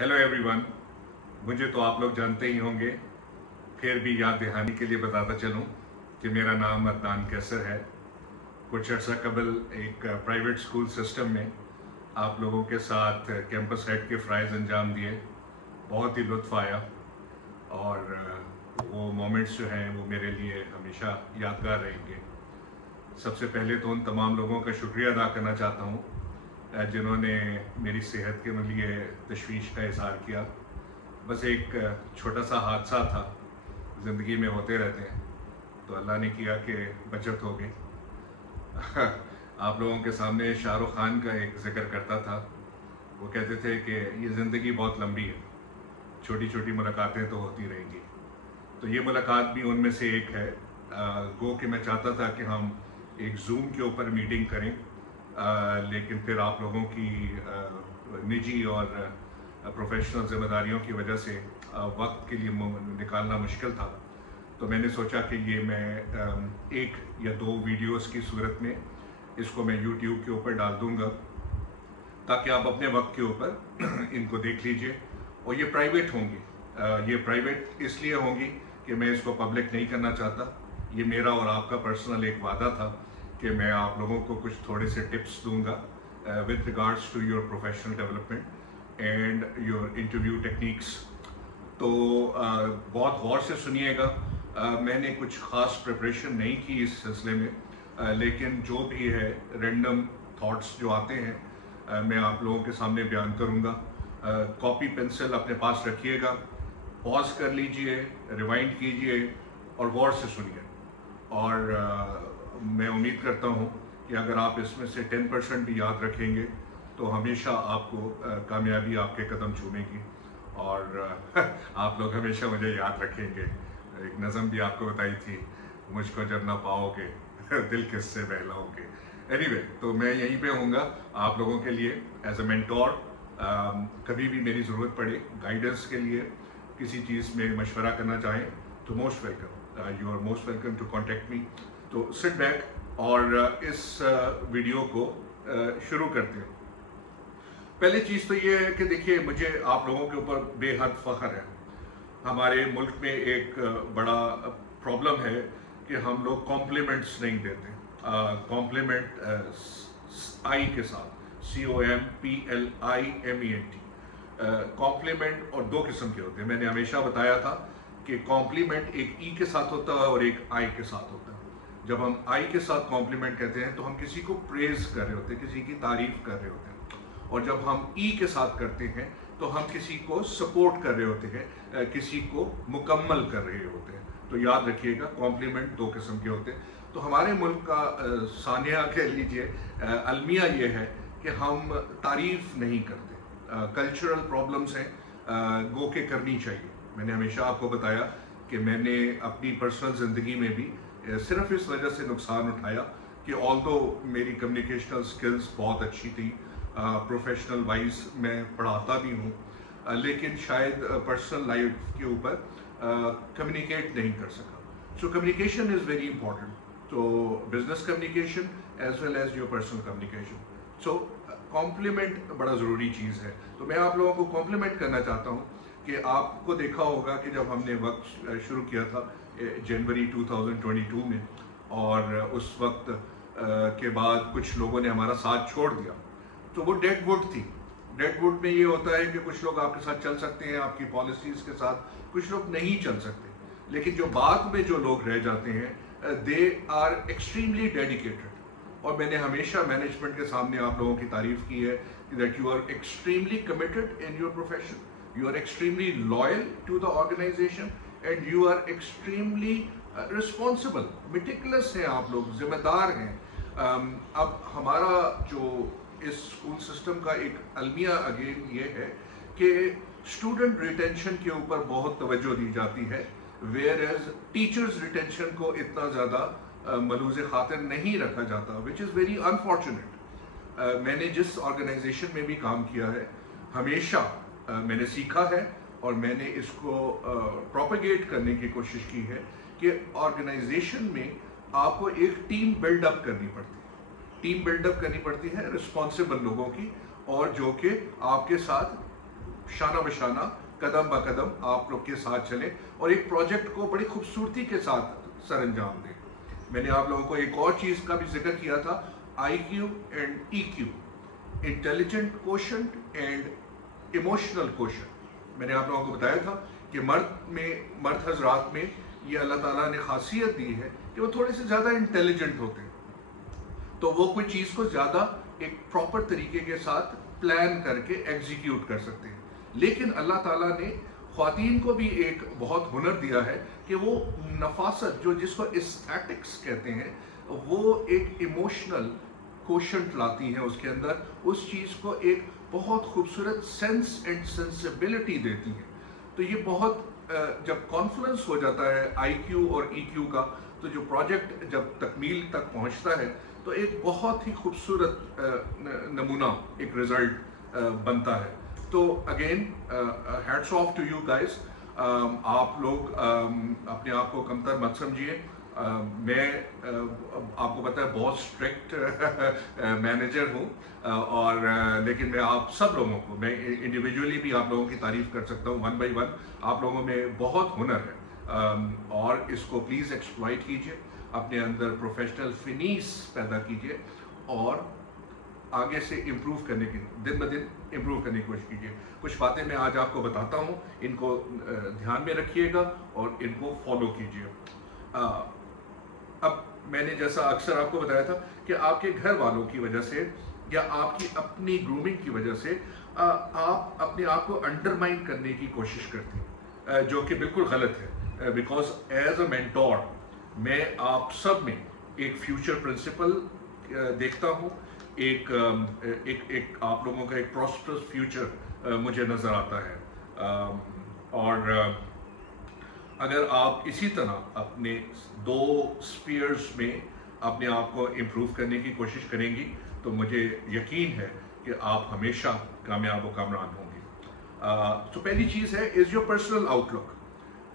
Hello everyone. मुझे तो आप लोग जानते ही होंगे, फिर भी याद दहानी के लिए बताता चलूं कि मेरा नाम अदनान कैसर है। कुछ अर्सा कबल एक प्राइवेट स्कूल सिस्टम में आप लोगों के साथ कैंपस हेड के फ़राइज़ अंजाम दिए। बहुत ही लुत्फ़ आया और वो मोमेंट्स जो हैं वो मेरे लिए हमेशा यादगार रहेंगे। सबसे पहले तो उन तमाम लोगों का शुक्रिया अदा करना चाहता हूँ जिन्होंने मेरी सेहत के लिए तशवीश का इज़हार किया। बस एक छोटा सा हादसा था, ज़िंदगी में होते रहते हैं, तो अल्लाह ने किया कि बचत हो गई। आप लोगों के सामने शाहरुख खान का एक ज़िक्र करता था। वो कहते थे कि ये ज़िंदगी बहुत लंबी है, छोटी छोटी मुलाकातें तो होती रहेंगी। तो ये मुलाकात भी उनमें से एक है। गो कि मैं चाहता था कि हम एक जूम के ऊपर मीटिंग करें, लेकिन फिर आप लोगों की निजी और प्रोफेशनल ज़िम्मेदारियों की वजह से वक्त के लिए निकालना मुश्किल था। तो मैंने सोचा कि ये मैं एक या दो वीडियोस की सूरत में इसको मैं YouTube के ऊपर डाल दूंगा, ताकि आप अपने वक्त के ऊपर इनको देख लीजिए। और ये प्राइवेट होंगी। ये प्राइवेट इसलिए होंगी कि मैं इसको पब्लिक नहीं करना चाहता। ये मेरा और आपका पर्सनल एक वादा था कि मैं आप लोगों को कुछ थोड़े से टिप्स दूंगा with regards to your professional development and your interview techniques. तो बहुत गौर से सुनिएगा। मैंने कुछ ख़ास प्रिपरेशन नहीं की इस सिलसिले में, लेकिन जो भी है रैंडम थॉट्स जो आते हैं मैं आप लोगों के सामने बयान करूँगा। कॉपी पेंसिल अपने पास रखिएगा, पॉज कर लीजिए, रिवाइंड कीजिए और गौर से सुनिए। और मैं उम्मीद करता हूँ कि अगर आप इसमें से 10% भी याद रखेंगे तो हमेशा आपको कामयाबी आपके कदम चूमेगी और आप लोग हमेशा मुझे याद रखेंगे। एक नज़म भी आपको बताई थी, मुझको जब ना पाओगे दिल किससे बहलाओगे। एनीवे, तो मैं यहीं पे होऊंगा आप लोगों के लिए एज अ मेंटोर। कभी भी मेरी ज़रूरत पड़े गाइडेंस के लिए, किसी चीज़ में मशवरा करना चाहें तो most welcome. You are most welcome to contact me. तो सिट बैक और इस वीडियो को शुरू करते हैं। पहली चीज़ तो ये है कि देखिए, मुझे आप लोगों के ऊपर बेहद फ़ख्र है। हमारे मुल्क में एक बड़ा प्रॉब्लम है कि हम लोग कॉम्प्लीमेंट्स नहीं देते। कॉम्प्लीमेंट आई के साथ, COMPLIMENT। कॉम्प्लीमेंट और दो किस्म के होते हैं। मैंने हमेशा बताया था कि कॉम्प्लीमेंट एक ई के साथ होता है और एक आई के साथ होता है। जब हम आई के साथ कॉम्प्लीमेंट कहते हैं तो हम किसी को प्रेज कर रहे होते हैं, किसी की तारीफ कर रहे होते हैं। और जब हम ई के साथ करते हैं तो हम किसी को सपोर्ट कर रहे होते हैं, किसी को मुकम्मल कर रहे होते हैं। तो याद रखिएगा, कॉम्प्लीमेंट दो किस्म के होते हैं। तो हमारे मुल्क का सानिया कह लीजिए, अलमिया ये है कि हम तारीफ नहीं करते। कल्चरल प्रॉब्लम्स हैं, गो के करनी चाहिए। मैंने हमेशा आपको बताया कि मैंने अपनी पर्सनल ज़िंदगी में भी सिर्फ इस वजह से नुकसान उठाया कि ऑल्दो मेरी कम्युनिकेशनल स्किल्स बहुत अच्छी थी, प्रोफेशनल वाइज मैं पढ़ाता भी हूँ, लेकिन शायद पर्सनल लाइफ के ऊपर कम्युनिकेट नहीं कर सका। So communication is very important. तो business communication as well as your personal communication. So compliment बड़ा ज़रूरी चीज़ है। तो मैं आप लोगों को कॉम्प्लीमेंट करना चाहता हूँ कि आपको देखा होगा कि जब हमने वक्त शुरू किया था जनवरी 2022 में, और उस वक्त के बाद कुछ लोगों ने हमारा साथ छोड़ दिया, तो वो डेड वुड थी। डेड वुड में ये होता है कि कुछ लोग आपके साथ चल सकते हैं आपकी पॉलिसीज़ के साथ, कुछ लोग नहीं चल सकते। लेकिन जो बाद में जो लोग रह जाते हैं दे आर एक्सट्रीमली डेडिकेटेड। और मैंने हमेशा मैनेजमेंट के सामने आप लोगों की तारीफ की है that you are extremely committed in your profession, you are extremely loyal to the organization and you are extremely responsible, meticulous हैं आप लोग, जिम्मेदार हैं। अब हमारा जो इस स्कूल सिस्टम का एक अलमिया अगेन ये है कि स्टूडेंट रिटेंशन के ऊपर बहुत तवज्जो दी जाती है, वेयर एज टीचर्स रिटेंशन को इतना ज़्यादा मलूज़ खातिर नहीं रखा जाता, विच इज़ वेरी अनफॉर्चुनेट। मैंने जिस ऑर्गेनाइजेशन में भी काम किया है, हमेशा मैंने सीखा है और मैंने इसको प्रोपेगेट करने की कोशिश की है कि ऑर्गेनाइजेशन में आपको एक टीम बिल्डअप करनी पड़ती है। टीम बिल्डअप करनी पड़ती है रिस्पॉन्सिबल लोगों की, और जो कि आपके साथ शाना बशाना कदम ब कदम आप लोग के साथ चलें और एक प्रोजेक्ट को बड़ी खूबसूरती के साथ सर अंजाम दें। मैंने आप लोगों को एक और चीज़ का भी जिक्र किया था, IQ and EQ, intelligent quotient and emotional quotient. मैंने आप लोगों को बताया था कि मर्द हजरात में ये अल्लाह ताला ने खासियत दी है कि वो थोड़े से ज़्यादा इंटेलिजेंट होते हैं, तो वो कोई चीज़ को ज़्यादा एक प्रॉपर तरीके के साथ प्लान करके एग्जीक्यूट कर सकते हैं। लेकिन अल्लाह ताला ने ख्वातीन को भी एक बहुत हुनर दिया है कि वो नफासत, जो जिसको एस्थेटिक्स कहते हैं, वो एक इमोशनल कोशेंट लाती हैं उसके अंदर, उस चीज़ को एक बहुत खूबसूरत सेंस एंड सेंसिबिलिटी देती हैं। तो ये बहुत जब कॉन्फ्लुएंस हो जाता है IQ और EQ का, तो जो प्रोजेक्ट जब तकमील तक पहुंचता है तो एक बहुत ही खूबसूरत नमूना, एक रिजल्ट बनता है। तो again hats off to you guys. आप लोग अपने आप को कमतर मत समझिए। मैं आपको पता है बहुत स्ट्रिक्ट मैनेजर हूँ, और लेकिन मैं आप सब लोगों को, मैं इंडिविजुअली भी आप लोगों की तारीफ कर सकता हूँ, 1 by 1। आप लोगों में बहुत हुनर है, और इसको प्लीज़ एक्सप्लॉइट कीजिए, अपने अंदर प्रोफेशनल फिनीस पैदा कीजिए और आगे से इम्प्रूव करने की, दिन ब दिन इम्प्रूव करने की कोशिश कीजिए। कुछ बातें मैं आज आपको बताता हूँ, इनको ध्यान में रखिएगा और इनको फॉलो कीजिए। अब मैंने जैसा अक्सर आपको बताया था कि आपके घर वालों की वजह से या आपकी अपनी ग्रूमिंग की वजह से आप अपने आप को अंडरमाइन करने की कोशिश करते हैं, जो कि बिल्कुल गलत है। बिकॉज एज अ मेंटोर मैं आप सब में एक फ्यूचर प्रिंसिपल देखता हूँ, एक आप लोगों का एक प्रॉस्परस फ्यूचर मुझे नज़र आता है। और अगर आप इसी तरह अपने 2 स्फीयर्स में अपने आप को इम्प्रूव करने की कोशिश करेंगी तो मुझे यकीन है कि आप हमेशा कामयाब व कामयान होंगे। तो पहली चीज़ है is your personal outlook.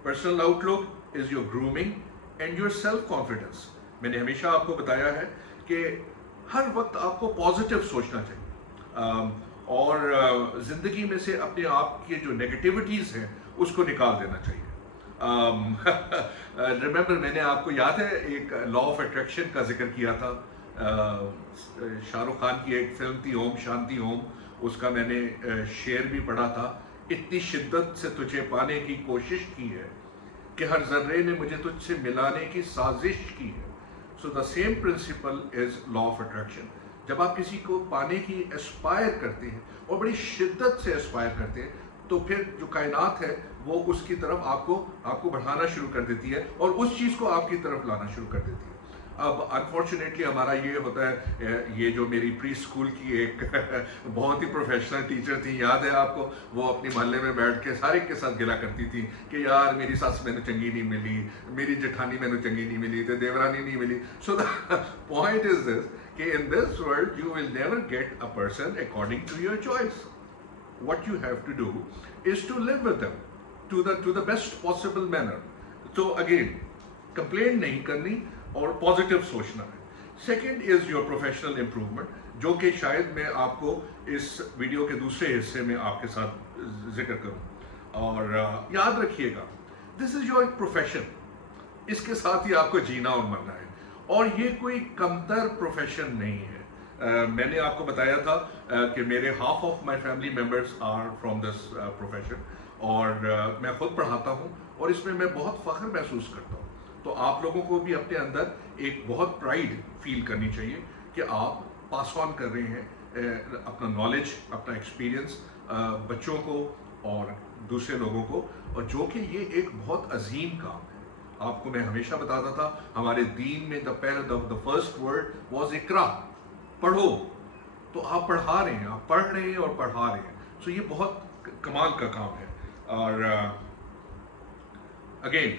Personal outlook is your grooming and your self confidence. मैंने हमेशा आपको बताया है कि हर वक्त आपको पॉजिटिव सोचना चाहिए, और ज़िंदगी में से अपने आप की जो नेगेटिविटीज़ हैं उसको निकाल देना चाहिए। रिमेंबर, मैंने आपको याद है एक लॉ ऑफ अट्रैक्शन का जिक्र किया था, शाहरुख खान की एक फिल्म थी ओम शांति ओम, उसका मैंने शेर भी पढ़ा था, इतनी शिद्दत से तुझे पाने की कोशिश की है कि हर जर्रे ने मुझे तुझसे मिलाने की साजिश की है। So the same principle is law of attraction. जब आप किसी को पाने की एस्पायर करते हैं और बड़ी शिद्दत से एस्पायर करते हैं, तो फिर जो कायनात है वो उसकी तरफ आपको बढ़ाना शुरू कर देती है और उस चीज़ को आपकी तरफ लाना शुरू कर देती है। अब अनफॉर्चुनेटली हमारा ये होता है, ये जो मेरी प्री स्कूल की एक बहुत ही प्रोफेशनल टीचर थी, याद है आपको, वो अपनी मोहल्ले में बैठ के सारे के साथ गिला करती थी कि यार मेरी सास मैंने चंगी नहीं मिली, मेरी जेठानी मैंने चंगी नहीं मिली, तो देवरानी नहीं मिली। So the point is this कि in this world you will never get a person according to your choice. What you have to do is to live with them to the best possible manner. तो again, complain नहीं करनी और positive सोचना है। Second is your professional improvement, जो कि शायद मैं आपको इस वीडियो के दूसरे हिस्से में आपके साथ जिक्र करूं। और याद रखिएगा, दिस इज योर प्रोफेशन, इसके साथ ही आपको जीना और मरना है, और ये कोई कमतर प्रोफेशन नहीं है। मैंने आपको बताया था कि मेरे half of my family members are from this profession, और मैं खुद पढ़ाता हूँ और इसमें मैं बहुत फख्र महसूस करता हूँ। तो आप लोगों को भी अपने अंदर एक बहुत प्राइड फील करनी चाहिए कि आप पास ऑन कर रहे हैं अपना नॉलेज, अपना एक्सपीरियंस बच्चों को और दूसरे लोगों को, और जो कि ये एक बहुत अजीम काम है। आपको मैं हमेशा बताता था, हमारे दीन में द फर्स्ट वर्ड वाज इकरा, पढ़ो। तो आप पढ़ा रहे हैं, आप पढ़ रहे हैं और पढ़ा रहे हैं, सो ये बहुत कमाल का काम है। और अगेन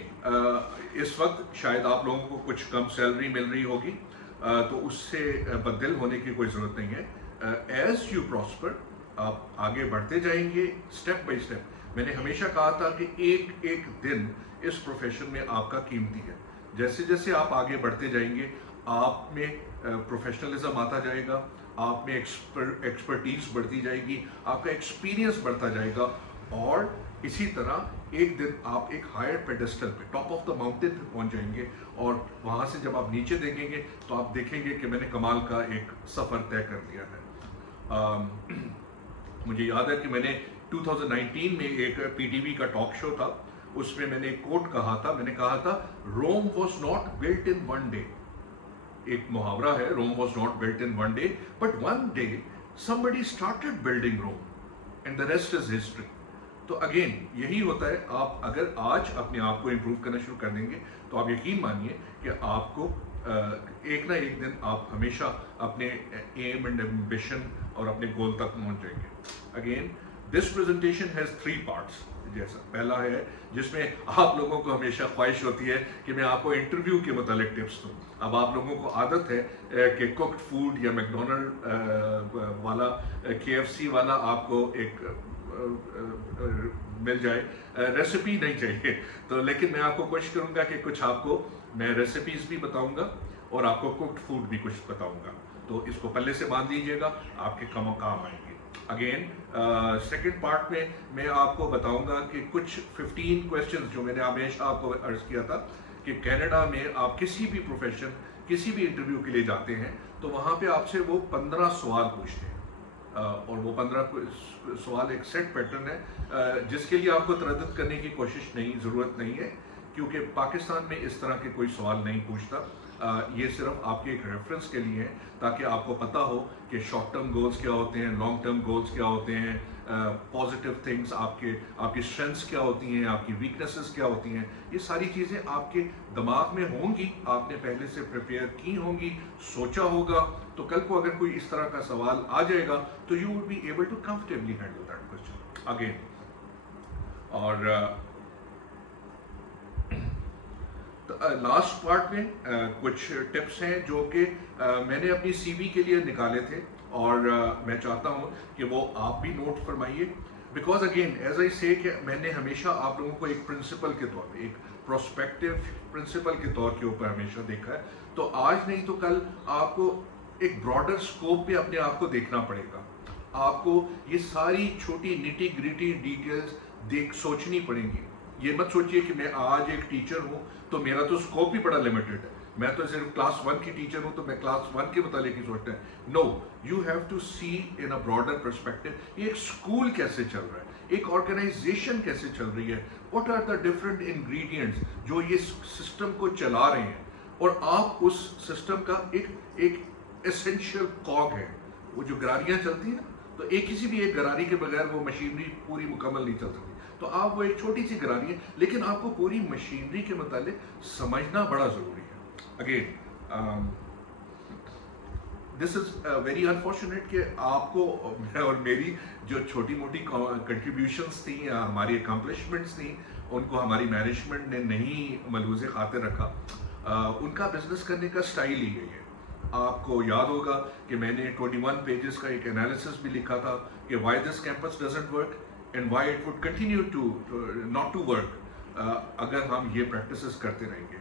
इस वक्त शायद आप लोगों को कुछ कम सैलरी मिल रही होगी, तो उससे बददिल होने की कोई ज़रूरत नहीं है। एज यू प्रॉस्पर, आप आगे बढ़ते जाएंगे स्टेप बाय स्टेप। मैंने हमेशा कहा था कि एक एक दिन इस प्रोफेशन में आपका कीमती है। जैसे जैसे आप आगे बढ़ते जाएंगे, आप में प्रोफेशनलिज्म आता जाएगा, आप में एक्सपर्टीज बढ़ती जाएगी, आपका एक्सपीरियंस बढ़ता जाएगा, और इसी तरह एक दिन आप एक हायर पेडेस्टल पे, टॉप ऑफ द माउंटेन पे पहुंच जाएंगे, और वहां से जब आप नीचे देखेंगे तो आप देखेंगे कि मैंने कमाल का एक सफ़र तय कर लिया है। मुझे याद है कि मैंने 2019 में एक पीटीवी का टॉक शो था, उसमें मैंने एक कोट कहा था, मैंने कहा था Rome was not built in one day. एक मुहावरा है, Rome was not built in one day but one day somebody started building Rome and the rest is history। तो अगेन यही होता है, आप अगर आज अपने आप को इम्प्रूव करना शुरू कर देंगे तो आप यकीन मानिए कि आपको एक ना एक दिन आप हमेशा अपने एम एंड एम्बिशन और अपने गोल तक पहुंच जाएंगे। Again this presentation has 3 parts. जैसा पहला है जिसमें आप लोगों को हमेशा ख्वाहिश होती है कि मैं आपको इंटरव्यू के मुतालिक टिप्स दूं। अब आप लोगों को आदत है कि कुक्ड फूड या मैकडोनल्ड वाला, KFC वाला आपको एक मिल जाए, रेसिपी नहीं चाहिए तो, लेकिन मैं आपको कोशिश करूंगा कि कुछ आपको मैं रेसिपीज भी बताऊंगा और आपको कुक्ड फूड भी कुछ बताऊंगा, तो इसको पल्ले से बांध लीजिएगा, आपके काम आएंगे। अगेन सेकंड पार्ट में मैं आपको बताऊंगा कि कुछ 15 क्वेश्चंस जो मैंने हमेशा आपको अर्ज किया था कि कनाडा में आप किसी भी प्रोफेशन, किसी भी इंटरव्यू के लिए जाते हैं तो वहाँ पे आपसे वो 15 सवाल पूछते हैं, और वो 15 सवाल एक सेट पैटर्न है जिसके लिए आपको तरद्दुद करने की ज़रूरत नहीं है, क्योंकि पाकिस्तान में इस तरह के कोई सवाल नहीं पूछता। ये सिर्फ आपके एक रेफरेंस के लिए है ताकि आपको पता हो कि शॉर्ट टर्म गोल्स क्या होते हैं, लॉन्ग टर्म गोल्स क्या होते हैं, पॉजिटिव थिंग्स आपकी स्ट्रेंथ्स क्या होती हैं, आपकी वीकनेसेस क्या होती हैं। ये सारी चीज़ें आपके दिमाग में होंगी, आपने पहले से प्रिपेयर की होंगी, सोचा होगा, तो कल को अगर कोई इस तरह का सवाल आ जाएगा तो you would be able to comfortably handle that question again. और लास्ट पार्ट में कुछ टिप्स हैं जो कि मैंने अपनी CV के लिए निकाले थे, और मैं चाहता हूं कि वो आप भी नोट फरमाइए, बिकॉज अगेन एज आई से कि मैंने हमेशा आप लोगों को एक प्रिंसिपल के तौर पे, एक प्रोस्पेक्टिव प्रिंसिपल के तौर के ऊपर हमेशा देखा है, तो आज नहीं तो कल आपको एक ब्रॉडर स्कोप पे अपने आप को देखना पड़ेगा। आपको ये सारी छोटी निटी ग्रिटी डिटेल्स सोचनी पड़ेंगी। ये मत सोचिए कि मैं आज एक टीचर हूं तो मेरा तो स्कोप ही बड़ा लिमिटेड है, मैं तो सिर्फ क्लास 1 की टीचर हूं तो मैं क्लास 1 के मुतालिक ही सोचता है। No, you have to see in a broader perspective. एक स्कूल कैसे चल रहा है, एक ऑर्गेनाइजेशन कैसे चल रही है, what are the different ingredients जो ये सिस्टम को चला रहे हैं, और आप उस सिस्टम का एक एसेंशियल कॉग है। वो जो गरारियां चलती है ना, तो किसी भी एक गरारी के बगैर वो मशीनरी पूरी मुकम्मल नहीं चल सकती। तो आप वो एक छोटी सी गरारी है, लेकिन आपको पूरी मशीनरी के मुतालिक समझना बड़ा जरूरी है। Again this is very unfortunate कि आपको और मेरी जो छोटी मोटी कंट्रीब्यूशंस थी या हमारी अकम्पलिशमेंट्स थी, उनको हमारी मैनेजमेंट ने नहीं मलूज़े खातिर रखा। उनका बिजनेस करने का स्टाइल ही यही है। आपको याद होगा कि मैंने 21 पेजेस का एक एनालिसिस भी लिखा था कि why this campus doesn't work and why it would continue to not to work अगर हम ये प्रैक्टिसेस करते रहेंगे।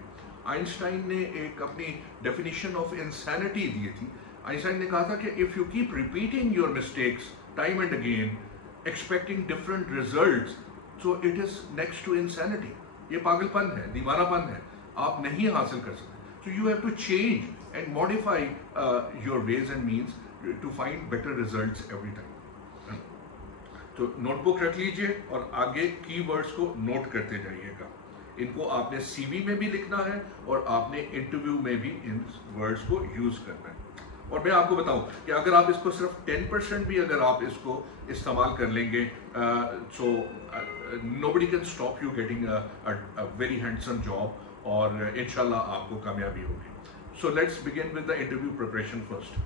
आइंस्टाइन ने एक अपनी डेफिनेशन ऑफ इंसैनिटी दी थी। आइंस्टाइन ने कहा था कि if you keep repeating your mistakes time and again expecting different results, so it is next to insanity. ये पागलपन है, दीवानापन है, आप नहीं हासिल कर सकते। So you have to change and modify your ways and means to find better results every time। तो नोटबुक रख लीजिए और आगे कीवर्ड्स को नोट करते जाइएगा। इनको आपने CV में भी लिखना है और आपने इंटरव्यू में भी इन वर्ड्स को यूज करना है। और मैं आपको बताऊं कि अगर आप इसको सिर्फ 10% भी अगर आप इसको इस्तेमाल कर लेंगे, so nobody can stop you getting a very handsome job, और इंशाल्लाह आपको कामयाबी होगी। So let's begin with the interview preparation first.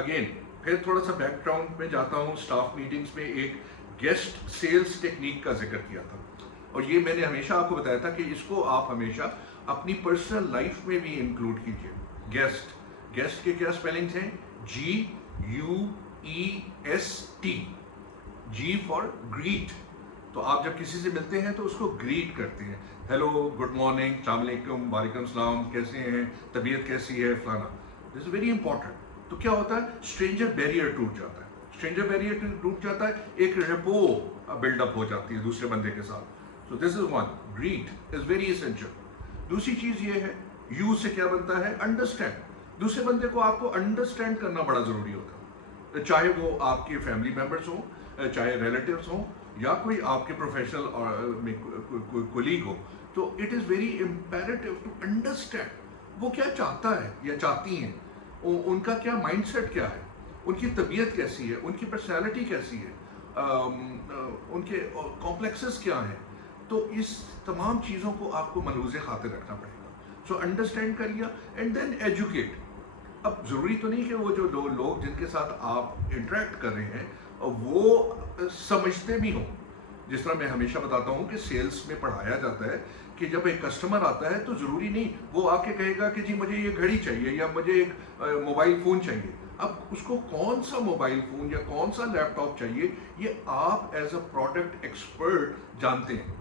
Again, फिर थोड़ा सा बैकग्राउंड में जाता हूँ। स्टाफ मीटिंग्स में एक गेस्ट सेल्स टेक्निक का जिक्र किया था, और ये मैंने हमेशा आपको बताया था कि इसको आप हमेशा अपनी पर्सनल लाइफ में भी इंक्लूड कीजिए। गेस्ट के क्या स्पेलिंग्स हैं? GUEST। G for greet. तो आप जब किसी से मिलते हैं तो उसको ग्रीट करते हैं, हेलो, गुड मॉर्निंग, अस्सलाम वालेकुम, वालेकुम सलाम, कैसे हैं, तबीयत कैसी है, फलाना। This is very important. तो क्या होता है, स्ट्रेंजर बैरियर टूट जाता है, स्ट्रेंजर बैरियर टूट जाता है, एक रेपो बिल्डअप हो जाती है दूसरे बंदे के साथ। So this is one, greet is very essential. दूसरी चीज ये है, यू से क्या बनता है, अंडरस्टैंड। दूसरे बंदे को आपको अंडरस्टैंड करना बड़ा जरूरी होता है, चाहे वो आपके फैमिली मेंबर्स हो, चाहे रिलेटिव्स हो, या कोई आपके प्रोफेशनल में कोलीग हो। तो it is very imperative to understand वो क्या चाहता है या चाहती हैं, उनका क्या माइंडसेट क्या है, उनकी तबीयत कैसी है, उनकी पर्सनैलिटी कैसी है, उनके कॉम्प्लेक्सेस क्या हैं। तो इस तमाम चीज़ों को आपको मलूज़े खातिर रखना पड़ेगा। सो अंडरस्टैंड कर लिया एंड देन एजुकेट। अब ज़रूरी तो नहीं कि वो जो दो लोग जिनके साथ आप इंटरेक्ट कर रहे हैं वो समझते भी हों। जिस तरह मैं हमेशा बताता हूँ कि सेल्स में पढ़ाया जाता है कि जब एक कस्टमर आता है तो ज़रूरी नहीं वो आके कहेगा कि जी मुझे ये घड़ी चाहिए या मुझे एक मोबाइल फ़ोन चाहिए। अब उसको कौन सा मोबाइल फ़ोन या कौन सा लैपटॉप चाहिए ये आप एज अ प्रोडक्ट एक्सपर्ट जानते हैं,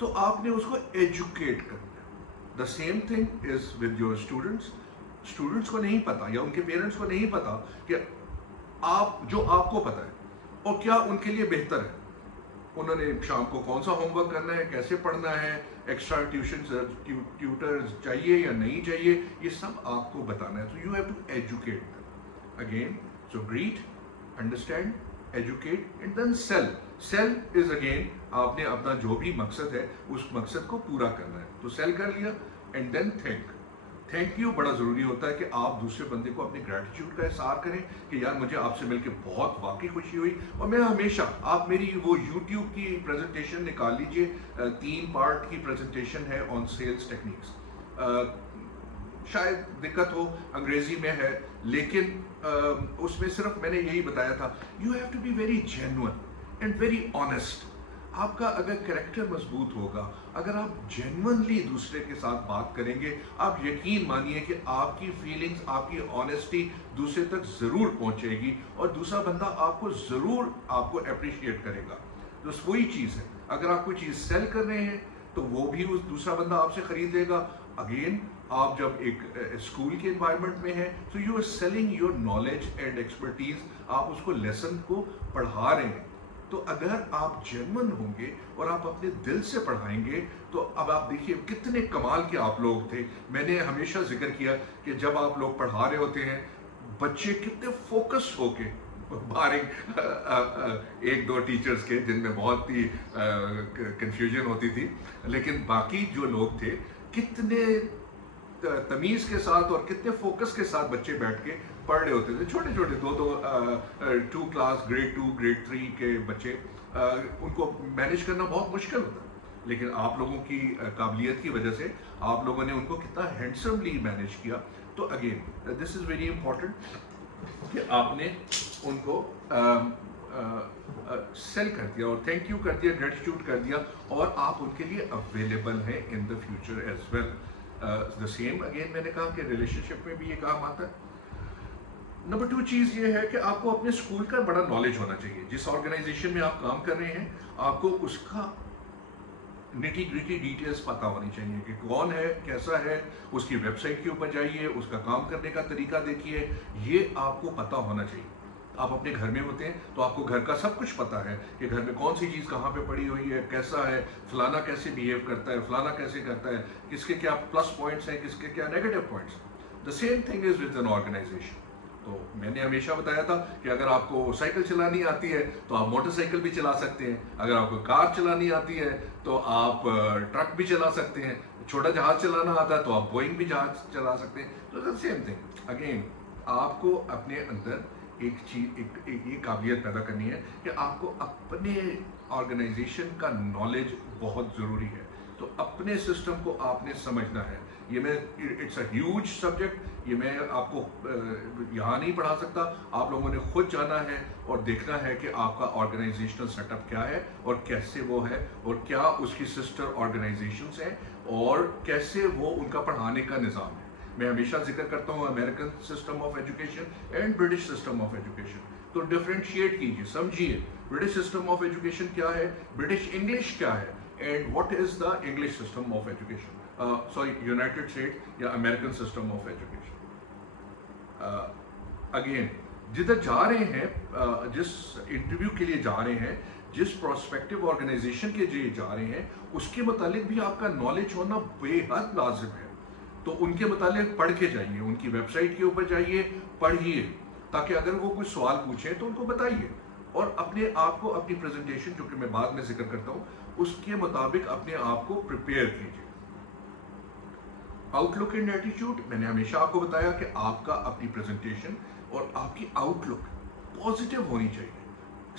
तो आपने उसको एजुकेट करना है। The same thing is with your students. Students को नहीं पता या उनके पेरेंट्स को नहीं पता कि आप जो आपको पता है और क्या उनके लिए बेहतर है। उन्होंने शाम को कौन सा होमवर्क करना है, कैसे पढ़ना है, एक्स्ट्रा ट्यूटर्स चाहिए या नहीं चाहिए, ये सब आपको बताना है। So you have to educate again. So greet, understand, educate and then sell. Sell is again आपने अपना जो भी मकसद है उस मकसद को पूरा करना है। तो सेल कर लिया and then thank. Thank you बड़ा ज़रूरी होता है कि आप दूसरे बंदे को अपनी ग्रैटिट्यूड का एहसास करें कि यार मुझे आपसे मिलकर बहुत वाकई खुशी हुई। और मैं हमेशा, आप मेरी वो यूट्यूब की प्रेजेंटेशन निकाल लीजिए, 3 पार्ट की प्रेजेंटेशन है ऑन सेल्स टेक्निक्स। शायद दिक्कत हो, अंग्रेजी में है, लेकिन उसमें सिर्फ मैंने यही बताया था, you have to be very genuine and very honest. आपका अगर कैरेक्टर मजबूत होगा, अगर आप जेन्युइनली दूसरे के साथ बात करेंगे, आप यकीन मानिए कि आपकी फीलिंग्स, आपकी ऑनेस्टी दूसरे तक ज़रूर पहुंचेगी और दूसरा बंदा आपको ज़रूर आपको अप्रिशिएट करेगा। तो वही चीज़ है, अगर आप कोई चीज़ सेल कर रहे हैं तो वो भी उस दूसरा बंदा आपसे खरीदेगा। अगेन आप जब एक स्कूल के एनवायरनमेंट में हैं, तो you are selling your knowledge and expertise, आप उसको लेसन को पढ़ा रहे हैं। तो अगर आप जेन्युइन होंगे और आप अपने दिल से पढ़ाएंगे, तो अब आप देखिए कितने कमाल के आप लोग थे। मैंने हमेशा जिक्र किया कि जब आप लोग पढ़ा रहे होते हैं, बच्चे कितने फोकस होके, बाहर एक दो टीचर्स के जिनमें बहुत ही कंफ्यूजन होती थी, लेकिन बाकी जो लोग थे कितने तमीज के साथ और कितने फोकस के साथ बच्चे बैठ के पढ़ रहे होते थे। छोटे छोटे 2 क्लास, ग्रेड 2, ग्रेड 3 के बच्चे, उनको मैनेज करना बहुत मुश्किल होता है, लेकिन आप लोगों की काबिलियत की वजह से आप लोगों ने उनको कितना हैंडसमली मैनेज किया। तो again this is very important कि आपने उनको सेल कर दिया और थैंक यू कर दिया, ग्रेटिट्यूड कर दिया, और आप उनके लिए अवेलेबल हैं in the future as well. The same again मैंने कहा कि रिलेशनशिप में भी ये काम आता है। नंबर 2 चीज़ ये है कि आपको अपने स्कूल का बड़ा नॉलेज होना चाहिए। जिस ऑर्गेनाइजेशन में आप काम कर रहे हैं, आपको उसका निटी ग्रिटी डिटेल्स पता होनी चाहिए कि कौन है, कैसा है, उसकी वेबसाइट के ऊपर जाइए, उसका काम करने का तरीका देखिए, ये आपको पता होना चाहिए। आप अपने घर में होते हैं तो आपको घर का सब कुछ पता है कि घर में कौन सी चीज़ कहाँ पे पड़ी हुई है, कैसा है, फलाना कैसे बिहेव करता है, फलाना कैसे करता है, किसके क्या प्लस पॉइंट्स हैं, किसके क्या negative points. The same thing is with an organization. तो मैंने हमेशा बताया था कि अगर आपको साइकिल चलानी आती है तो आप मोटरसाइकिल भी चला सकते हैं, अगर आपको कार चलानी आती है तो आप ट्रक भी चला सकते हैं, छोटा जहाज चलाना आता है तो आप बोइंग भी जहाज चला सकते हैं। तो सेम थिंग अगेन, आपको अपने अंदर एक चीज, एक ये काबिलियत पैदा करनी है कि आपको अपने ऑर्गेनाइजेशन का नॉलेज बहुत ज़रूरी है। तो अपने सिस्टम को आपने समझना है। ये मैं, इट्स अ ह्यूज सब्जेक्ट, ये मैं आपको यहाँ नहीं पढ़ा सकता। आप लोगों ने खुद जाना है और देखना है कि आपका ऑर्गेनाइजेशनल सेटअप क्या है और कैसे वो है, और क्या उसकी सिस्टर ऑर्गेनाइजेशंस हैं और कैसे वो उनका पढ़ाने का निज़ाम है। मैं हमेशा जिक्र करता हूँ American system of education and British system of education. तो डिफरेंशिएट कीजिए, समझिए ब्रिटिश सिस्टम ऑफ एजुकेशन क्या है, ब्रिटिश इंग्लिश क्या है, and what is the English system of education, United States या American system of education. Again जिधर जा रहे हैं, जिस इंटरव्यू के लिए जा रहे हैं, जिस प्रोस्पेक्टिव ऑर्गेनाइजेशन के लिए जा रहे हैं, उसके मुतालिक भी आपका नॉलेज होना बेहद लाजिम है। तो उनके मुतालिक पढ़ के जाइए, उनकी वेबसाइट के ऊपर जाइए, पढ़िए, ताकि अगर वो कोई सवाल पूछें तो उनको बताइए, और अपने आप को, अपनी प्रेजेंटेशन जो कि मैं बाद में जिक्र करता हूँ, उसके मुताबिक अपने आप को प्रिपेयर कीजिए। आउटलुक एंड एटीट्यूड, मैंने हमेशा आपको बताया कि आपका अपनी प्रेजेंटेशन और आपकी आउटलुक पॉजिटिव होनी चाहिए,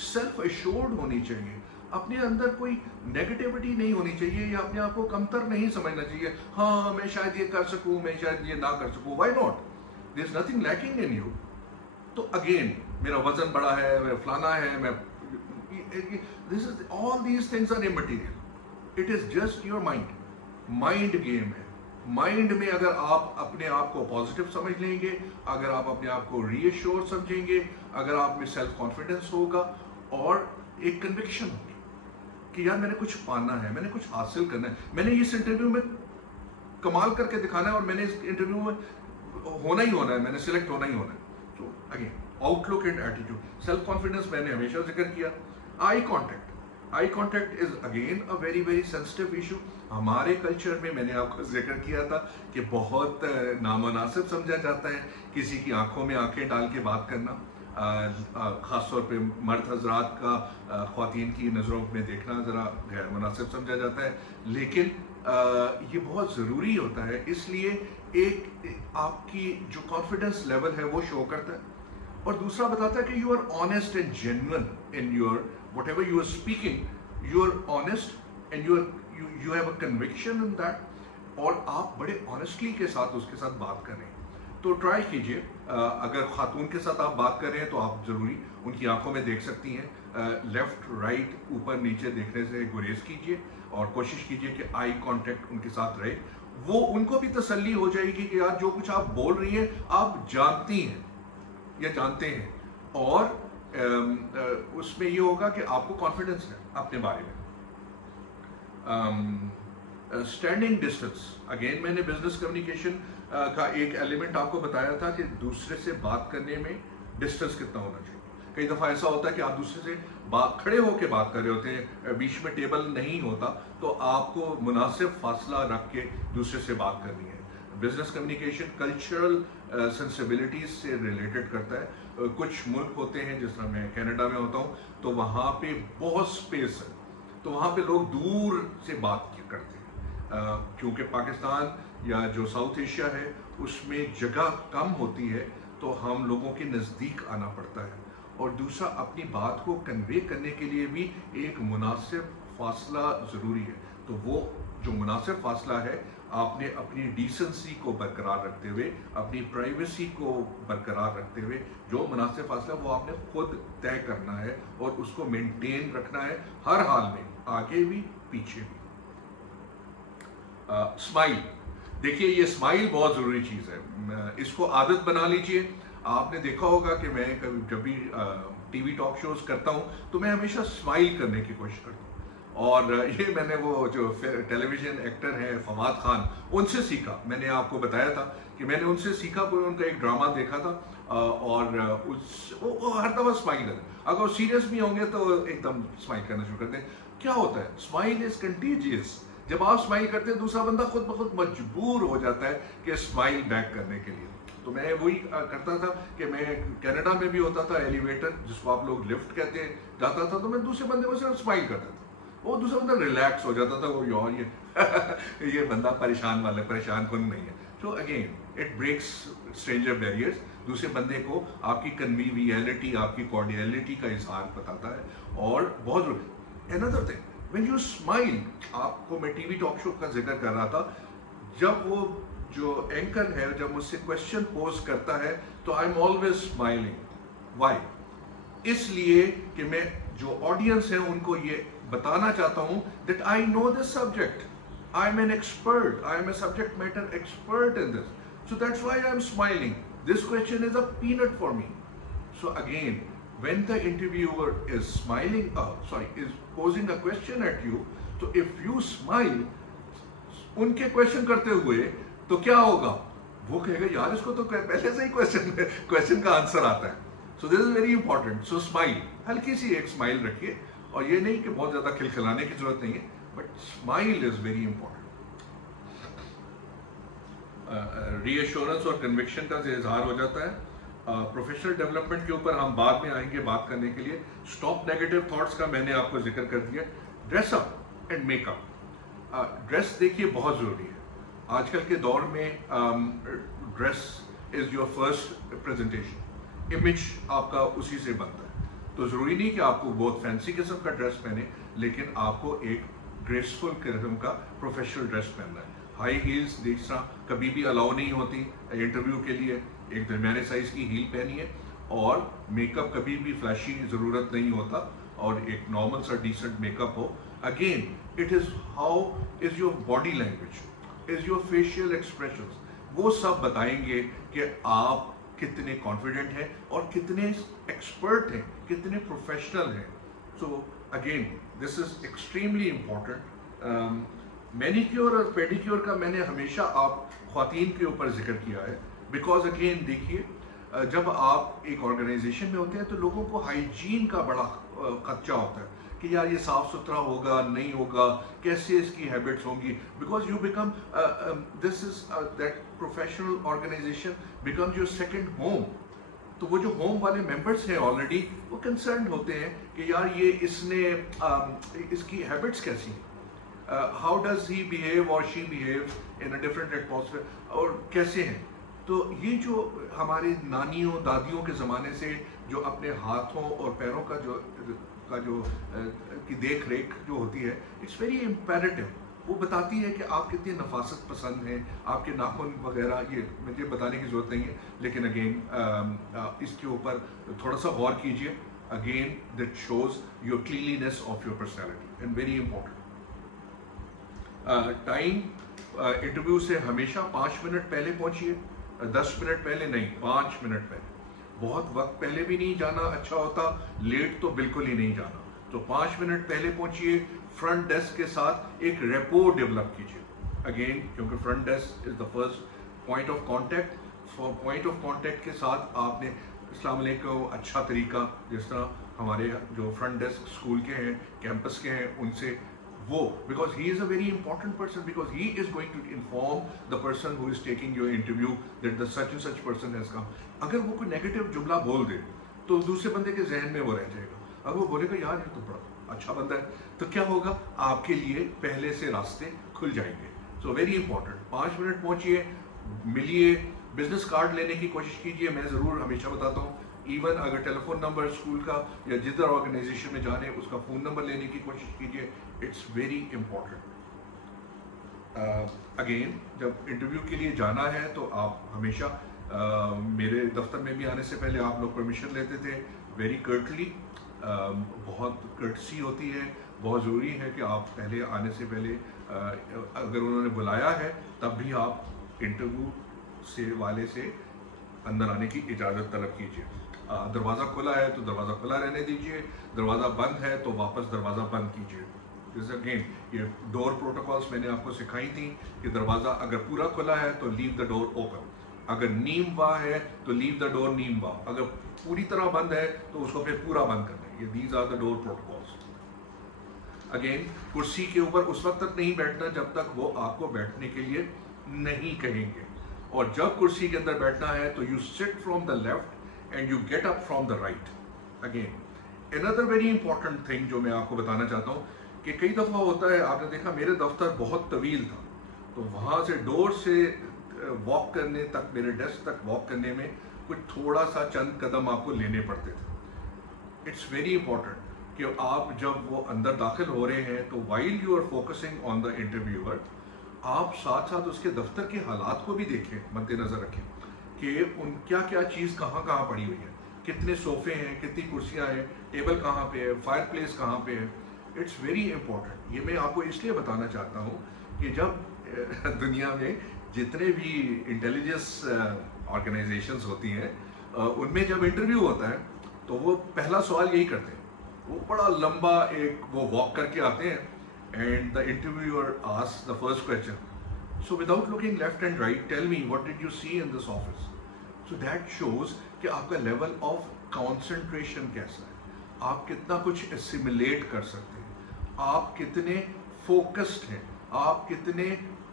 सेल्फ एश्योर्ड होनी चाहिए, अपने अंदर कोई नेगेटिविटी नहीं होनी चाहिए, या अपने आप को कमतर नहीं समझना चाहिए। हाँ, मैं शायद ये कर सकूं, मैं शायद ये ना कर सकूं, why not, there is nothing lacking in you. तो अगेन मेरा वजन बड़ा है, मैं फलाना है, मैं this is all these things are immaterial, it is just your mind, mind game है। माइंड में अगर आप अपने आप को पॉजिटिव समझ लेंगे, अगर आप अपने आप को रीअश्योर समझेंगे, अगर आप में सेल्फ कॉन्फिडेंस होगा और एक कन्विक्शन होगी कि यार मैंने कुछ पाना है, मैंने कुछ हासिल करना है, मैंने इस इंटरव्यू में कमाल करके दिखाना है, और मैंने इस इंटरव्यू में होना ही होना है, मैंने सिलेक्ट होना ही होना है। तो again outlook and attitude, self confidence मैंने हमेशा जिक्र किया। Eye contact is again a very very sensitive issue. हमारे कल्चर में मैंने आपको जिक्र किया था कि बहुत नामुनासिब समझा जाता है किसी की आंखों में आंखें डाल के बात करना, ख़ासतौर पे मर्द हजरात का ख़वातीन की नज़रों में देखना ज़रा गैर मुनासिब समझा जाता है, लेकिन ये बहुत ज़रूरी होता है। इसलिए एक आपकी जो कॉन्फिडेंस लेवल है वो शो करता है, और दूसरा बताता है कि you are honest and genuine in your whatever you are speaking, you are honest and you have a conviction in that, और आप बड़े ऑनेस्टली के साथ उसके साथ बात कर रहे हैं। तो ट्राई कीजिए, अगर खातून के साथ आप बात कर रहे हैं तो आप ज़रूरी उनकी आंखों में देख सकती हैं, लेफ्ट राइट ऊपर नीचे देखने से गुरेज कीजिए, और कोशिश कीजिए कि आई कांटेक्ट उनके साथ रहे। वो उनको भी तसल्ली हो जाएगी कि यार जो कुछ आप बोल रही हैं आप जानती हैं या जानते हैं, और उसमें ये होगा कि आपको कॉन्फिडेंस है अपने बारे में। स्टैंडिंग डिस्टेंस, अगेन मैंने बिजनेस कम्युनिकेशन का एक एलिमेंट आपको बताया था कि दूसरे से बात करने में डिस्टेंस कितना होना चाहिए। कई दफ़ा ऐसा होता है कि आप दूसरे से खड़े होकर बात कर रहे होते हैं, बीच में टेबल नहीं होता, तो आपको मुनासिब फासला रख के दूसरे से बात करनी है। बिजनेस कम्युनिकेशन कल्चरल सेंसिबिलिटीज से रिलेटेड करता है। कुछ मुल्क होते हैं, जिस तरह मैं कनाडा में होता हूँ, तो वहाँ पे बहुत स्पेस है, तो वहाँ पे लोग दूर से बात करते हैं, क्योंकि पाकिस्तान या जो साउथ एशिया है उसमें जगह कम होती है, तो हम लोगों के नज़दीक आना पड़ता है। और दूसरा, अपनी बात को कन्वे करने के लिए भी एक मुनासिब फासला ज़रूरी है। तो वो जो मुनासिब फासला है, आपने अपनी डिसेंसी को बरकरार रखते हुए, अपनी प्राइवेसी को बरकरार रखते हुए, जो मुनासिब फासला वो आपने खुद तय करना है और उसको मेंटेन रखना है हर हाल में, आगे भी पीछे भी। स्माइल, देखिए ये स्माइल बहुत ज़रूरी चीज़ है, इसको आदत बना लीजिए। आपने देखा होगा कि मैं कभी जब भी टीवी टॉक शोज करता हूँ तो मैं हमेशा स्माइल करने की कोशिश करता हूँ, और ये मैंने वो जो टेलीविजन एक्टर हैं फवाद खान, उनसे सीखा। मैंने आपको बताया था कि मैंने उनसे सीखा, कोई उनका एक ड्रामा देखा था, और वो हर दफ़ा स्माइल करते, अगर वो सीरियस भी होंगे तो एकदम स्माइल करना शुरू करते हैं। क्या होता है, स्माइल इज कंटीजियस। जब आप स्माइल करते हैं, दूसरा बंदा खुद ब खुद मजबूर हो जाता है कि स्माइल बैक करने के लिए। तो मैं वही करता था कि मैं कनाडा में भी होता था, एलिवेटर जिसको आप लोग लिफ्ट कहते हैं, जाता था, तो मैं दूसरे बंदे को सिर्फ स्माइल करता था, वो दूसरा बंदा रिलैक्स हो जाता था, वो यार ये बंदा परेशान कौन नहीं है। तो again it breaks stranger barriers, दूसरे बंदे को आपकी कन्वीवियलिटी, आपकी कॉर्डियलिटी का इजहार बताता है। और बहुत another thing, when you smile, आपको मैं टीवी टॉक शो का जिक्र कर रहा था, जब वो जो एंकर है जब मुझसे क्वेश्चन पोज करता है तो I am always smiling. Why? इसलिए कि मैं जो ऑडियंस है उनको ये बताना चाहता हूं that I know this subject, I am an expert, I am a subject matter expert in this, so that's why I am smiling, this question is a peanut for me. So again, when the interviewer is smiling, is posing a question at you, so if you smile उनके question करते हुए, तो क्या होगा, وہ کہے گا یار اس کو تو پہلے سے ہی کوشچن کا آنسر آتا ہے. So this is very important. So smile, ہلکی سی ایک اسمائل رکھیے, اور یہ نہیں کہ بہت زیادہ کھلکھلانے کی ضرورت نہیں ہے, but smile is very important. Reassurance اور کنوکشن کا اظہار ہو جاتا ہے. پروفیشنل ڈیولپمنٹ کے اوپر ہم بعد میں آئیں گے بات کرنے کے لیے. اسٹاپ نیگیٹو تھاٹس کا میں نے آپ کو ذکر کر دیا. Dress up and make up. Dress دیکھیے بہت ضروری ہے آج کل کے دور میں. Dress is your first presentation, image آپ کا اسی سے بنتا ہے. تو ضروری نہیں کہ آپ کو بہت فینسی قسم کا ڈریس پہنے, لیکن آپ کو ایک گریسفل قسم کا پروفیشنل ڈریس پہننا ہے. ہائی ہیلز جس طرح کبھی بھی الاؤ نہیں ہوتی انٹرویو کے لیے, ایک درمیانے سائز کی ہیل پہنیے. اور میک اپ کبھی بھی فلیشی ضرورت نہیں ہوتا, اور ایک نارمل سا decent make up who. Again it is how is your body language, is your facial expressions, وہ سب بتائیں گے کہ آپ کتنے کانفیڈنٹ ہیں اور کتنے ایکسپرٹ ہیں, کتنے پروفیشنل ہیں. So again this is extremely important. Manicure اور پیڈیکیور کا میں نے ہمیشہ آپ خواتین کے اوپر ذکر کیا ہے, بیکاز اگین دیکھیے جب آپ ایک آرگنائزیشن میں ہوتے ہیں تو لوگوں کو ہائیجین کا بڑا خدشہ ہوتا ہے کہ یار یہ صاف ستھرا ہوگا نہیں ہوگا, کیسے اس کی ہیبٹس ہوں گی. Because you become this is that professional organization becomes your second home. تو وہ جو ہوم والے ممبرس ہیں آلریڈی وہ کنسرنڈ ہوتے ہیں کہ یار یہ اس کی ہیبٹس کیسی ہیں, how does he behave or she behave in a different atmosphere, اور کیسے ہیں. تو یہ جو ہمارے نانیوں دادیوں کے زمانے سے جو اپنے ہاتھوں اور پیروں کا جو کی دیکھ ریکھ جو ہوتی ہے, اٹس ویری امپیریٹو. وہ بتاتی ہے کہ آپ کتنے نفاست پسند ہیں, آپ کے ناخن وغیرہ, یہ مجھے بتانے کی ضرورت نہیں ہے, لیکن اگین اس کے اوپر تھوڑا سا غور کیجیے. Again that shows your cleanliness of your personality and very important. Time interview سے ہمیشہ 5 منٹ پہلے پہنچیے, 10 منٹ پہلے نہیں, 5 منٹ پہلے. بہت وقت پہلے بھی نہیں جانا اچھا ہوتا, لیٹ تو بالکل ہی نہیں جانا. تو 5 منٹ پہلے پہنچیے. فرنٹ ڈیسک کے ساتھ ایک ریپو ڈیولپ کیجیے. اگین کیونکہ front desk is the first point of contact. Point of contact کے ساتھ آپ نے السلام علیکم اچھا طریقہ, جس طرح ہمارے جو فرنٹ ڈیسک اسکول کے ہیں, کیمپس کے ہیں, ان سے وہ, because he is a very important person, because he is going to inform the person who is taking your interview that the such and such person has come. اگر وہ کوئی negative جملہ بول دے تو دوسرے بندے کے ذہن میں وہ رہ جائے گا. اگر وہ بولے گا یار یہ تو بڑا اچھا بندہ ہے, تو کیا ہوگا, آپ کے لیے پہلے سے راستے کھل جائیں گے. So very important. 5 منٹ پہنچیے, ملیے, بزنس کارڈ لینے کی کوشش کیجیے. میں ضرور ہمیشہ بتاتا ہوں, ایون اگر ٹیلی فون نمبر اسکول کا یا جدھر آرگنائزیشن میں جانے اس کا فون نمبر لینے کی کوشش کیجیے. It's very important. اگین جب انٹرویو کے لیے جانا ہے تو آپ ہمیشہ میرے دفتر میں بھی آنے سے پہلے آپ لوگ پرمیشن لیتے تھے, ویری کرٹلی. بہت کرٹسی ہوتی ہے, بہت ضروری ہے کہ آپ پہلے آنے سے پہلے اگر انہوں نے بلایا ہے تب بھی آپ انٹرویو سے والے سے اندر آنے کی اجازت طلب کیجیے. دروازہ کھلا ہے تو دروازہ کھلا رہنے دیجیے, دروازہ بند ہے تو واپس دروازہ بند کیجیے. جیسے اگین یہ ڈور پروٹوکالس میں نے آپ کو سکھائی تھی کہ دروازہ اگر پورا کھلا ہے تو لیو دا ڈور اوپن, اگر نیم وا ہے تو لیو دا ڈور نیم وا, اگر پوری طرح بند ہے تو اس کو پھر پورا بند کرنا ہے. یہ these are the door protocols. Again کرسی کے اوپر اس وقت تک نہیں بیٹھنا جب تک وہ آپ کو بیٹھنے کے لیے نہیں کہیں گے, اور جب کرسی کے اندر بیٹھنا ہے تو you sit from the left and you get up from the right. Again another very important thing جو میں آپ کو بتانا چاہتا ہوں کہ کئی دفعہ ہوتا ہے, آپ نے دیکھا میرے دفتر بہت طویل تھا, تو وہاں سے ڈور سے واک کرنے تک, میرے ڈیسک تک واک کرنے میں کچھ تھوڑا سا چند قدم آپ کو لینے پڑتے تھے. اٹس ویری امپورٹنٹ کہ آپ جب وہ اندر داخل ہو رہے ہیں تو while you are focusing on the interviewer, آپ ساتھ ساتھ اس کے دفتر کے حالات کو بھی دیکھیں, مد نظر رکھیں کہ ان کیا کیا چیز کہاں کہاں پڑی ہوئی ہے, کتنے صوفے ہیں, کتنی کرسیاں ہیں, ٹیبل کہاں پہ ہے, فائر پلیس کہاں پہ ہے. It's very important. یہ میں آپ کو اس لیے بتانا چاہتا ہوں کہ جب دنیا میں جتنے بھی انٹیلیجنس آرگنائزیشنز ہوتی ہیں ان میں جب انٹرویو ہوتا ہے تو وہ پہلا سوال یہی کرتے ہیں, وہ بڑا لمبا ایک وہ واک کر کے آتے ہیں, and the interviewer ask the first question, So without looking left and right, tell me what did you see in this office? So that shows कि आपका level of concentration कैसा है, आप कितना कुछ assimilate कर सकते हैं, आप कितने focused हैं, आप कितने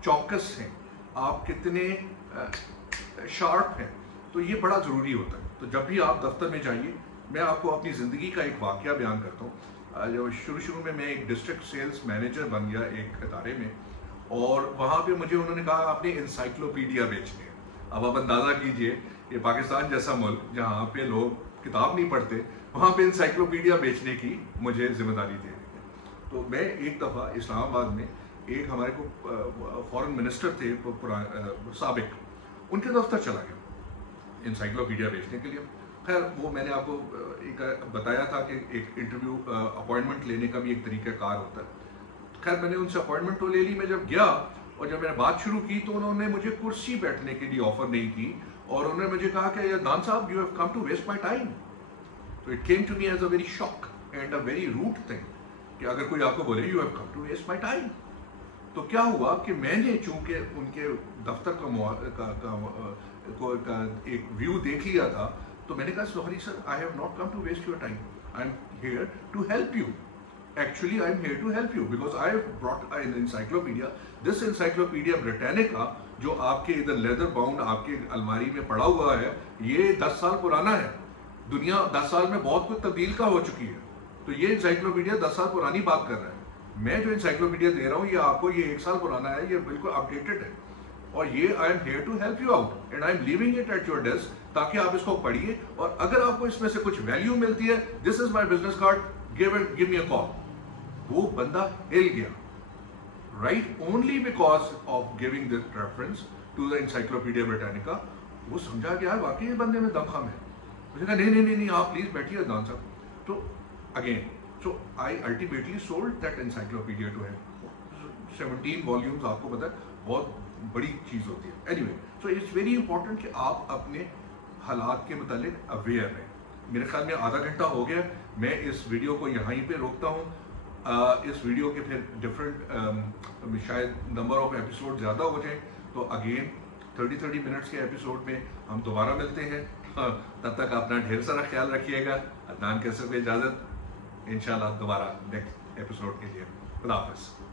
चौकस हैं, आप कितने sharp हैं. तो ये बड़ा ज़रूरी होता है. तो जब भी आप दफ्तर में जाइए, मैं आपको अपनी ज़िंदगी का एक वाक़या बयान करता हूँ. जब शुरू में मैं एक डिस्ट्रिक्ट सेल्स मैनेजर बन गया एक इदारे में, और वहाँ पे मुझे उन्होंने कहा आपने इंसाइक्लोपीडिया बेचनी है. अब आप अंदाज़ा कीजिए कि पाकिस्तान जैसा मुल्क जहाँ पे लोग किताब नहीं पढ़ते, वहाँ पे इंसाइक्लोपीडिया बेचने की मुझे जिम्मेदारी दे दी है. तो मैं एक दफ़ा इस्लामाबाद में एक हमारे को फॉरेन मिनिस्टर थे साबिक, उनके दफ्तर चला गया इंसाइक्लोपीडिया बेचने के लिए. खैर वो मैंने आपको एक बताया था कि एक इंटरव्यू अपॉइंटमेंट लेने का भी एक तरीक़ाकार होता है. खैर मैंने उनसे अपॉइंटमेंट तो ले ली. मैं जब गया और जब मैंने बात शुरू की तो उन्होंने मुझे कुर्सी बैठने के लिए ऑफर नहीं की, और उन्होंने मुझे कहा कि अदनान साहब you have come to waste my time. तो it came to me as a very shock and a very rude thing कि अगर कोई आपको बोले you have come to waste my time. तो क्या हुआ कि मैंने चूंकि उनके दफ्तर का एक व्यू देख लिया था, तो मैंने कहा sorry sir, I have not come to waste your time, I am here to help you. Actually, I'm here to help you because I have brought an encyclopedia. This Encyclopedia Britannica, जो आपके इधर leather bound आपके अलमारी में पड़ा हुआ है, ये 10 साल पुराना है. दुनिया 10 साल में बहुत कुछ तब्दील का हो चुकी है. तो ये encyclopedia 10 साल पुरानी बात कर रहा है. मैं जो encyclopedia दे रहा हूँ ये आपको ये 1 साल पुराना है, ये बिल्कुल अपडेटेड है. और ये I am here to help you out and I am leaving it at your desk ताकि आप इसको पढ़िए, और अगर आपको इसमें से कुछ वैल्यू मिलती है, this is my business card, give me a call. वो बंदा हिल गया, right, only because of giving this reference to the Encyclopaedia Britannica. वो समझा कि यार वाकई इस बंदे में दमखम है. मुझे कहा नहीं आप प्लीज बैठिए अदनान साहब. तो again so I ultimately sold that encyclopaedia to him. 17 volumes, आपको पता है बहुत बड़ी चीज होती है. Anyway, so it's very important कि आप अपने हालात के मुतालिक अवेयर रहें. मेरे ख्याल में आधा घंटा हो गया, मैं इस वीडियो को यहीं पे रोकता हूँ. इस वीडियो के फिर डिफरेंट शायद नंबर ऑफ एपिसोड ज़्यादा हो जाए, तो अगेन 30 मिनट्स के एपिसोड में हम दोबारा मिलते हैं. तब तक अपना ढेर सारा ख्याल रखिएगा. अदनान कैसर को इजाज़त, इंशाल्लाह दोबारा नेक्स्ट एपिसोड के लिए. खुदा हाफ़िज़.